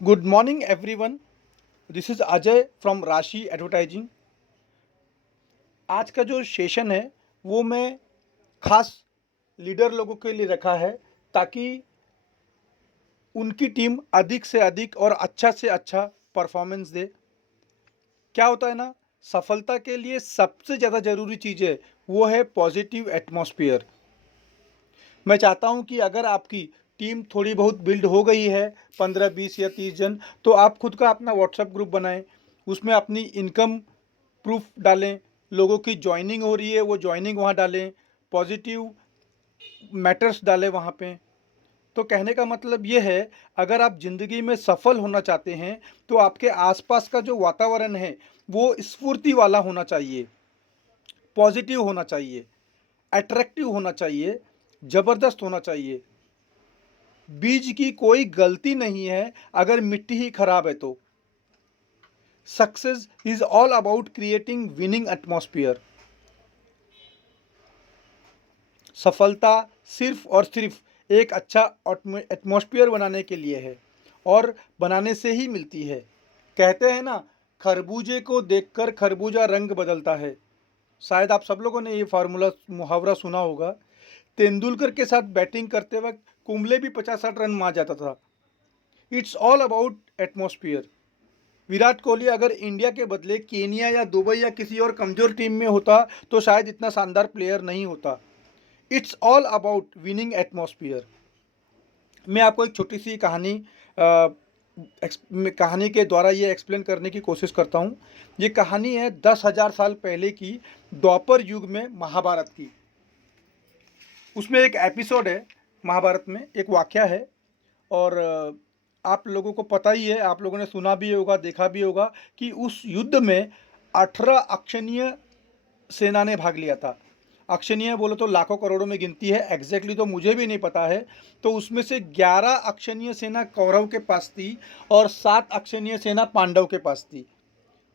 Good morning everyone. This is Ajay from राशि advertising. आज का जो सेशन है वो मैं खास लीडर लोगों के लिए रखा है ताकि उनकी टीम अधिक से अधिक और अच्छा से अच्छा परफॉर्मेंस दे। क्या होता है ना, सफलता के लिए सबसे ज़्यादा ज़रूरी चीज़ है वो है पॉजिटिव एटमॉस्फेयर। मैं चाहता हूं कि अगर आपकी टीम थोड़ी बहुत बिल्ड हो गई है, 15 20 या 30 जन, तो आप खुद का अपना व्हाट्सएप ग्रुप बनाएं। उसमें अपनी इनकम प्रूफ डालें, लोगों की जॉइनिंग हो रही है वो जॉइनिंग वहाँ डालें, पॉजिटिव मैटर्स डालें वहाँ पे। तो कहने का मतलब ये है, अगर आप ज़िंदगी में सफल होना चाहते हैं तो आपके आसपास का जो वातावरण है वो स्फूर्ति वाला होना चाहिए, पॉजिटिव होना चाहिए, अट्रैक्टिव होना चाहिए, ज़बरदस्त होना चाहिए। बीज की कोई गलती नहीं है अगर मिट्टी ही खराब है तो। Success is all about creating winning atmosphere. सफलता सिर्फ और सिर्फ एक अच्छा एटमॉस्फेयर बनाने के लिए है और बनाने से ही मिलती है। कहते हैं ना, खरबूजे को देखकर खरबूजा रंग बदलता है। शायद आप सब लोगों ने ये फार्मूला मुहावरा सुना होगा। तेंदुलकर के साथ बैटिंग करते वक्त कुंबले भी 50 60 रन मार जाता था। It's all about atmosphere. Virat Kohli अगर इंडिया के बदले केनिया या दुबई या किसी और कमज़ोर टीम में होता तो शायद इतना शानदार प्लेयर नहीं होता। It's all about winning atmosphere. मैं आपको एक छोटी सी कहानी कहानी के द्वारा ये एक्सप्लेन करने की कोशिश करता हूँ। ये कहानी है 10,000 साल पहले की, द्वापर युग में महाभारत की। उसमें एक एपिसोड है, महाभारत में एक वाक़या है। और आप लोगों को पता ही है, आप लोगों ने सुना भी होगा, देखा भी होगा कि उस युद्ध में 18 अक्षनीय सेना ने भाग लिया था। अक्षनीय बोलो तो लाखों करोड़ों में गिनती है, एग्जैक्टली तो मुझे भी नहीं पता है। तो उसमें से 11 अक्षनीय सेना कौरव के पास थी और 7 अक्षनीय सेना पांडव के पास थी।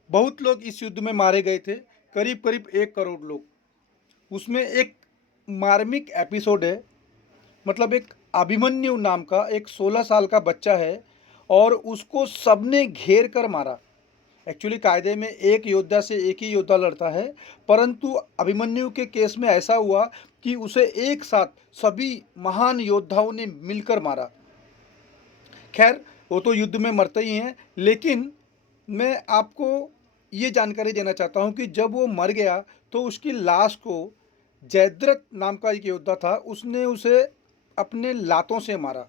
बहुत लोग इस युद्ध में मारे गए थे, करीब करीब 1 करोड़ लोग। उसमें एक मार्मिक एपिसोड है। मतलब एक अभिमन्यु नाम का एक 16 साल का बच्चा है और उसको सबने घेर कर मारा। एक्चुअली कायदे में एक योद्धा से एक ही योद्धा लड़ता है, परंतु अभिमन्यु के केस में ऐसा हुआ कि उसे एक साथ सभी महान योद्धाओं ने मिलकर मारा। खैर, वो तो युद्ध में मरते ही हैं, लेकिन मैं आपको ये जानकारी देना चाहता हूँ कि जब वो मर गया तो उसकी लाश को जयद्रथ नाम का एक योद्धा था, उसने उसे अपने लातों से मारा।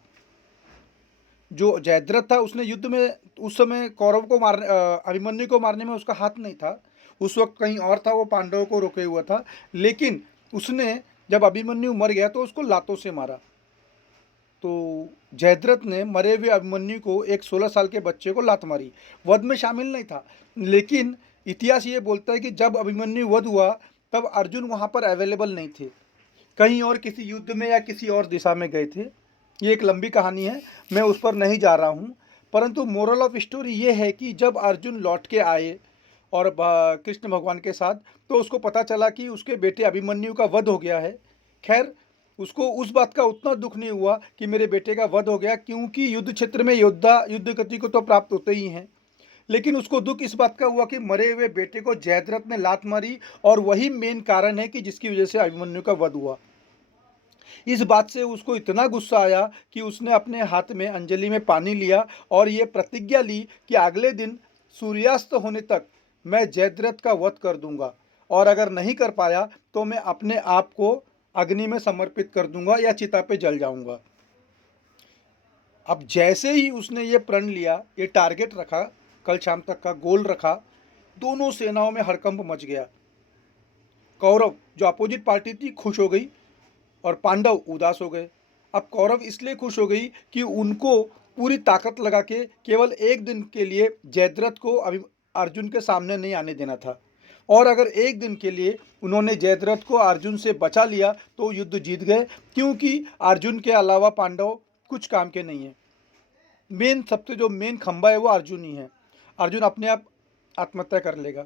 जो जयद्रथ था उसने युद्ध में उस समय कौरव को अभिमन्यु को मारने में उसका हाथ नहीं था। उस वक्त कहीं और था, वो पांडवों को रोके हुआ था। लेकिन उसने जब अभिमन्यु मर गया तो उसको लातों से मारा। तो जयद्रथ ने मरे हुए अभिमन्यु को एक 16 साल के बच्चे को लात मारी। वध में शामिल नहीं था, लेकिन इतिहास ये बोलता है कि जब अभिमन्यु वध हुआ तब अर्जुन वहाँ पर अवेलेबल नहीं थे, कहीं और किसी युद्ध में या किसी और दिशा में गए थे। ये एक लंबी कहानी है, मैं उस पर नहीं जा रहा हूँ। परंतु मोरल ऑफ स्टोरी ये है कि जब अर्जुन लौट के आए और कृष्ण भगवान के साथ, तो उसको पता चला कि उसके बेटे अभिमन्यु का वध हो गया है। खैर, उसको उस बात का उतना दुख नहीं हुआ कि मेरे बेटे का वध हो गया, क्योंकि युद्ध क्षेत्र में योद्धा युद्ध गति को तो प्राप्त होते ही हैं। लेकिन उसको दुख इस बात का हुआ कि मरे हुए बेटे को जयद्रथ ने लात मारी, और वही मेन कारण है कि जिसकी वजह से अभिमन्यु का वध हुआ। इस बात से उसको इतना गुस्सा आया कि उसने अपने हाथ में अंजलि में पानी लिया और ये प्रतिज्ञा ली कि अगले दिन सूर्यास्त होने तक मैं जयद्रथ का वध कर दूंगा, और अगर नहीं कर पाया तो मैं अपने आप को अग्नि में समर्पित कर दूंगा या चिता पे जल जाऊंगा। अब जैसे ही उसने ये प्रण लिया, ये टारगेट रखा, कल शाम तक का गोल रखा, दोनों सेनाओं में हड़कंप मच गया। कौरव जो अपोजिट पार्टी थी खुश हो गई और पांडव उदास हो गए। अब कौरव इसलिए खुश हो गई कि उनको पूरी ताकत लगा के केवल एक दिन के लिए जयद्रथ को अभी अर्जुन के सामने नहीं आने देना था, और अगर एक दिन के लिए उन्होंने जयद्रथ को अर्जुन से बचा लिया तो युद्ध जीत गए, क्योंकि अर्जुन के अलावा पांडव कुछ काम के नहीं है। मेन सबसे जो मेन खंबा है वो अर्जुन ही है। अर्जुन अपने आप आत्महत्या कर लेगा।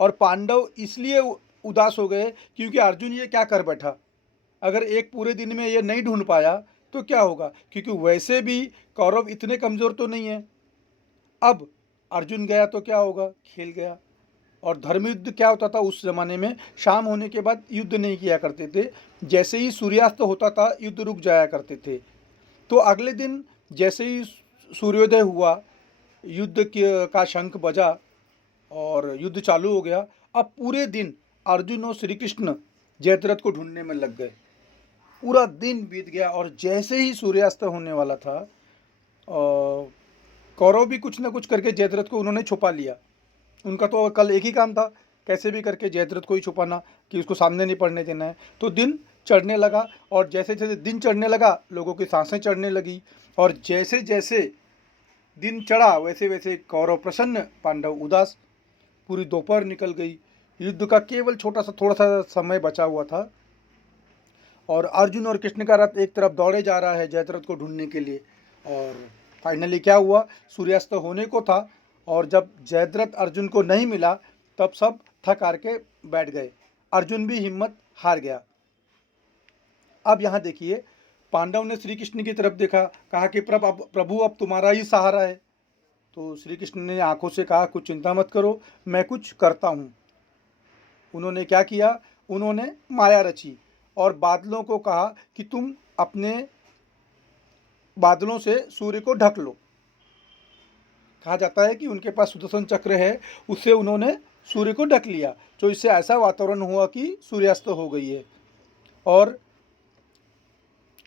और पांडव इसलिए उदास हो गए क्योंकि अर्जुन ये क्या कर बैठा। अगर एक पूरे दिन में ये नहीं ढूंढ पाया तो क्या होगा, क्योंकि वैसे भी कौरव इतने कमज़ोर तो नहीं है। अब अर्जुन गया तो क्या होगा, खेल गया। और धर्म युद्ध क्या होता था उस ज़माने में, शाम होने के बाद युद्ध नहीं किया करते थे। जैसे ही सूर्यास्त होता था युद्ध रुक जाया करते थे। तो अगले दिन जैसे ही सूर्योदय हुआ, का शंख बजा और युद्ध चालू हो गया। अब पूरे दिन अर्जुन और श्री कृष्ण जयद्रथ को ढूंढने में लग गए। पूरा दिन बीत गया और जैसे ही सूर्यास्त होने वाला था, कौरव भी कुछ ना कुछ करके जयद्रथ को उन्होंने छुपा लिया। उनका तो कल एक ही काम था, कैसे भी करके जयद्रथ को ही छुपाना, कि उसको सामने नहीं पड़ने देना है। तो दिन चढ़ने लगा और जैसे जैसे दिन चढ़ने लगा लोगों की सांसें चढ़ने लगी। और जैसे जैसे दिन चढ़ा वैसे वैसे कौरव प्रसन्न, पांडव उदास। पूरी दोपहर निकल गई, युद्ध का केवल थोड़ा सा समय बचा हुआ था। और अर्जुन और कृष्ण का रथ एक तरफ दौड़े जा रहा है जयद्रथ को ढूंढने के लिए। और फाइनली क्या हुआ, सूर्यास्त होने को था और जब जयद्रथ अर्जुन को नहीं मिला तब सब थक हार के बैठ गए। अर्जुन भी हिम्मत हार गया। अब यहाँ देखिए, पांडव ने श्री कृष्ण की तरफ देखा, कहा कि प्रभु अब तुम्हारा ही सहारा है। तो श्री कृष्ण ने आंखों से कहा, कुछ चिंता मत करो, मैं कुछ करता हूँ। उन्होंने क्या किया, उन्होंने माया रची और बादलों को कहा कि तुम अपने बादलों से सूर्य को ढक लो। कहा जाता है कि उनके पास सुदर्शन चक्र है, उससे उन्होंने सूर्य को ढक लिया। तो इससे ऐसा वातावरण हुआ कि सूर्यास्त हो गई है। और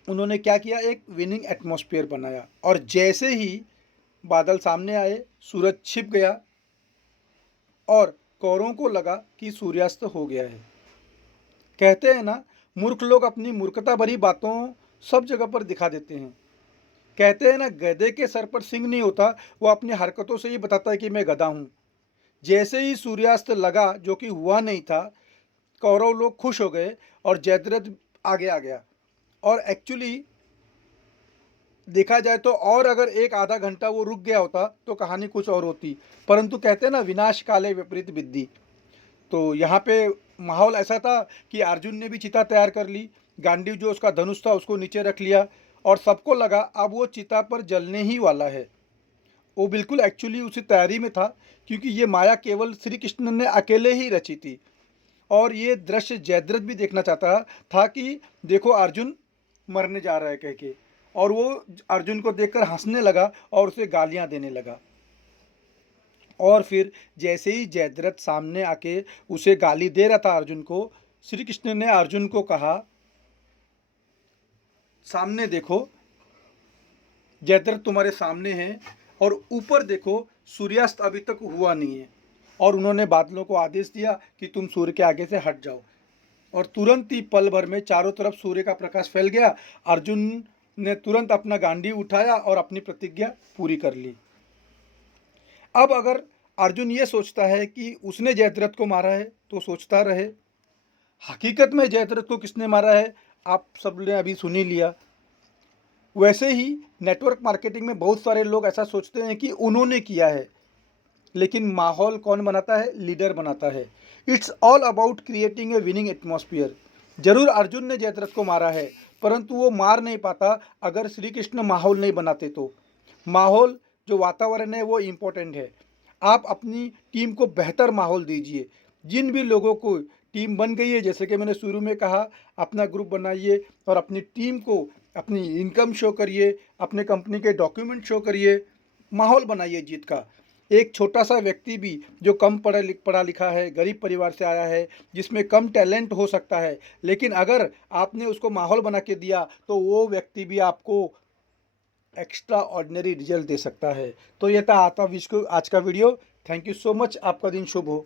उन्होंने क्या किया, एक विनिंग एटमॉस्फेयर बनाया। और जैसे ही बादल सामने आए, सूरज छिप गया और कौरवों को लगा कि सूर्यास्त हो गया है। कहते हैं ना, मूर्ख लोग अपनी मूर्खता भरी बातों सब जगह पर दिखा देते हैं। कहते हैं ना, गधे के सर पर सिंह नहीं होता, वो अपनी हरकतों से ही बताता है कि मैं गधा हूँ। जैसे ही सूर्यास्त लगा, जो कि हुआ नहीं था, कौरव लोग खुश हो गए और जयद्रथ आगे आ गया। और एक्चुअली देखा जाए तो और अगर एक आधा घंटा वो रुक गया होता तो कहानी कुछ और होती। परंतु कहते हैं ना, विनाश काले विपरीत बुद्धि। तो यहाँ पे माहौल ऐसा था कि अर्जुन ने भी चिता तैयार कर ली, गांडीव जो उसका धनुष था उसको नीचे रख लिया और सबको लगा अब वो चिता पर जलने ही वाला है। वो बिल्कुल एक्चुअली उसी तैयारी में था, क्योंकि ये माया केवल श्री कृष्ण ने अकेले ही रची थी। और ये दृश्य जयद्रथ भी देखना चाहता था कि देखो अर्जुन मरने जा रहा है कह के। और वो अर्जुन को देखकर हंसने लगा और उसे गालियां देने लगा। और फिर जैसे ही जयद्रथ सामने आके उसे गाली दे रहा था अर्जुन को, श्री कृष्ण ने अर्जुन को कहा, सामने देखो, जयद्रथ तुम्हारे सामने है और ऊपर देखो, सूर्यास्त अभी तक हुआ नहीं है। और उन्होंने बादलों को आदेश दिया कि तुम सूर्य के आगे से हट जाओ। और तुरंत ही पल भर में चारों तरफ सूर्य का प्रकाश फैल गया। अर्जुन ने तुरंत अपना गांडीव उठाया और अपनी प्रतिज्ञा पूरी कर ली। अब अगर अर्जुन ये सोचता है कि उसने जयद्रथ को मारा है तो सोचता रहे, हकीकत में जयद्रथ को किसने मारा है आप सब ने अभी सुन ही लिया। वैसे ही नेटवर्क मार्केटिंग में बहुत सारे लोग ऐसा सोचते हैं कि उन्होंने किया है, लेकिन माहौल कौन बनाता है, लीडर बनाता है। It's all about creating a winning atmosphere. जरूर अर्जुन ने जयद्रथ को मारा है, परंतु वो मार नहीं पाता अगर श्री कृष्ण माहौल नहीं बनाते। तो माहौल, जो वातावरण है, वो इम्पोर्टेंट है। आप अपनी टीम को बेहतर माहौल दीजिए। जिन भी लोगों को टीम बन गई है, जैसे कि मैंने शुरू में कहा, अपना ग्रुप बनाइए और अपनी टीम को अपनी इनकम शो करिए, अपने कंपनी के डॉक्यूमेंट शो करिए, माहौल बनाइए जीत का। एक छोटा सा व्यक्ति भी जो कम पढ़ा लिखा है, गरीब परिवार से आया है, जिसमें कम टैलेंट हो सकता है, लेकिन अगर आपने उसको माहौल बना के दिया तो वो व्यक्ति भी आपको एक्स्ट्रा ऑर्डिनरी रिजल्ट दे सकता है। तो यह था आज का video. Thank you so much. आपका दिन शुभ हो।